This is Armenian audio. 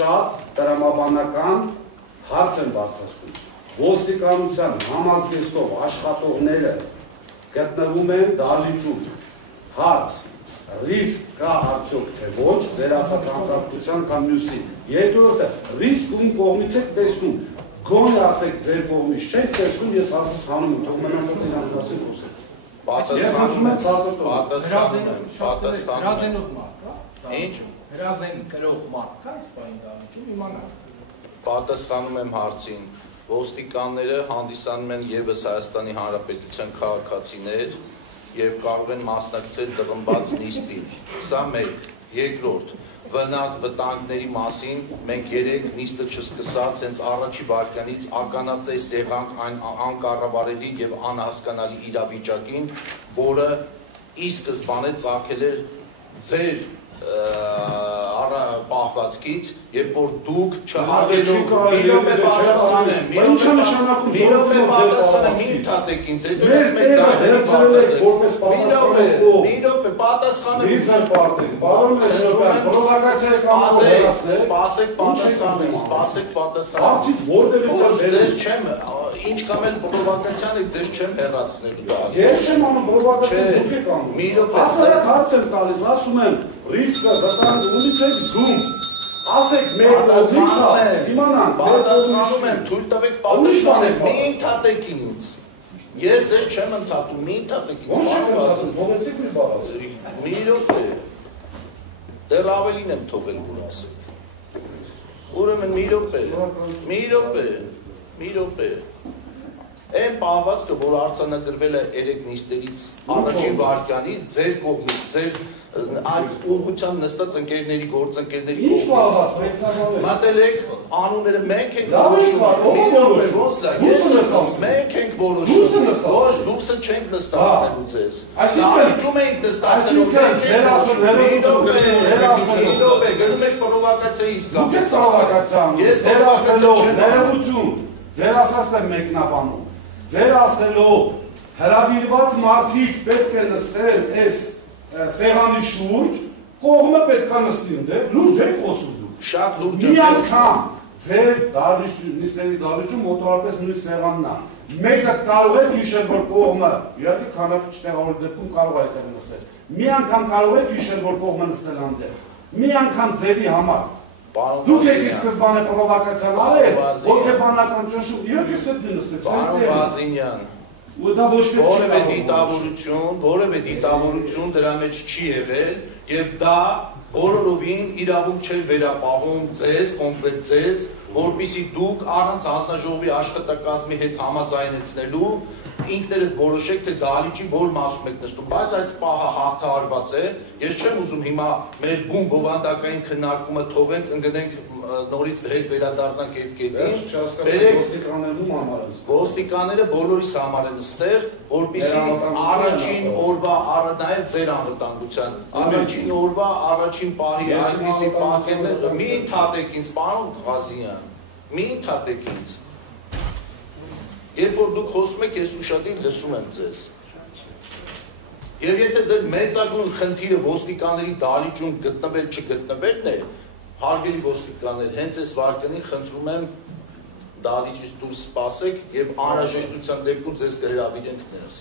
շատ տրամաբանական հարց են բարձրացնում։ Ոստիկանության համազգեստով աշխատողները գտնվում են դահլիճում։ Հարց, ռիսկ կա արդյոք թե ոչ, ձեր ասած անկարգության կամ մյուսի։ Երկրորդը, ռիսկ ում կողմից եք տեսնում, գոնե ասեք ձեր կողմից չեք տեսնում, ես հարցս հանում եմ, թող մնացած իրանց մասին խոսեք։ Հրազենող մարդ կա։ Ինչ։ Հրազեն կրող մարդ կա Իսպանիայի դահլիճում, իմանալ։ Պատասխանում եմ հարցին, ոստիկանները հանդիսանում են ևս Հայաստանի Հանրապետության քաղաքացիներ եւ կարող են մասնակցել դղմբած նիստին։ Սա մեկ, երկրորդ, վտանգների մասին մենք երեք նիստը չսկսած հենց առաջի վարքյանից ականատես եղանք այն անկառավարելի եւ անհասկանալի իրավիճակին, որը ի սկզբանե ծագել էր ձեր պահվածքից, երբ որ դուք չհարգելով մի րոպե պատասխանեմ, մի ընդհատեք ինձ, հետո ես մեծ ինչ կամ էլ պրովոկացիան եք, ձեզ չեմ հեռացնելու։ Ես չեմ անում պրովոկացիան, դուք եք անում։ Ասարած հարց եմ տալիս, ասում եմ, ռիսկը վտանգ ունից եք զգում։ Ասեք մեր կողմից է, իմանանք, պատասխանում եմ, թույլ տվեք պատասխանեմ, մի ընդհատեք ինձ։ Ես ձեզ չեմ ընդհատում, մի ընդհատեք ինձ։ Ո՞նց չեք ընդհատում, թողեցիք մի բառ ասել։ Մի րոպե։ Դեռ ավելին եմ թողել որ ասել։ Ուրեմն մի րոպե։ Այն պահվածքը, որ արձանագրվել է 3 նիստերից առաջին վարքյանից, ձեր կողմից, ձեր այդ ուղղությամբ նստած ընկերների, գործընկերների կողմից։ Ինչ պահված, մտելեք, անունները մենք ենք որոշում, մենք ենք որոշում, ոչ դուրսը չենք նստացնելու ձեզ, դահլիճում ենք նստացնելու, գնում եք պրովոկացիայի իսկապես, ձեր ասածն եմ մեկնաբանում, ձեր ասելով հրավիրված մարդիկ պետք է նստել այս սեղանի շուրջ, կողմը պետք է նստին, լուրջ եք խոսում դուք։ Շատ լուրջ մի անգամ ձեր նիստերի դահլիճում մոտավորապես նույն սեղանն է։ Մեկը կարող եք հիշել, որ կողմը, իհարկե քանակը չտեղավորի դեպքում կարող է այդտեղ նստել։ Մի անգամ կարող եք հիշել, որ կողմը նստել այնտեղ։ Մի անգամ ձևի համար։ Դուք եք ի սկզբանե պրովոկացիան արել, հոգեբանական ճնշում, իհարկե ստեպ նստեք։ Պարոն Բազինյան, որևէ դիտավորություն դրա մեջ չի եղել եւ դա բոլորովին իրավունք չէ վերապահում ձեզ, կոնկրետ ձեզ, որպեսզի դուք առանց հանձնաժողովի աշխատակազմի հետ համաձայնեցնելու ինքներդ որոշեք թե դահլիճի որ մասում եք նստում, բայց այդ պահը հաղթահարված է, ես չեմ ուզում հիմա մեր բուն բովանդակային քննարկումը թողենք, ընկնենք նորից հետ վերադառնանք այդ կետին, ոստիկանները բոլորիս համար են ստեղ, որպեսզի առաջին օրվա նաև ձեր անվտանգության, առաջին օրվա առաջին պահի այսպիսի պատկերներ, մի ընդհատեք ինձ, պարոն Ղազարյան, մի ընդհատեք ինձ։ Երբ որ դուք խոսում եք, ես ուշադիր լսում եմ ձեզ։ Եվ եթե ձեր մեծագույն խնդիրը ոստիկանների դահլիճում գտնվել չգտնվելն է, հարգելի ոստիկաններ, հենց այս վարքյանին խնդրում եմ դահլիճից դուրս սպասեք եւ անհրաժեշտության դեպքում ձեզ կհրավիրենք ներս։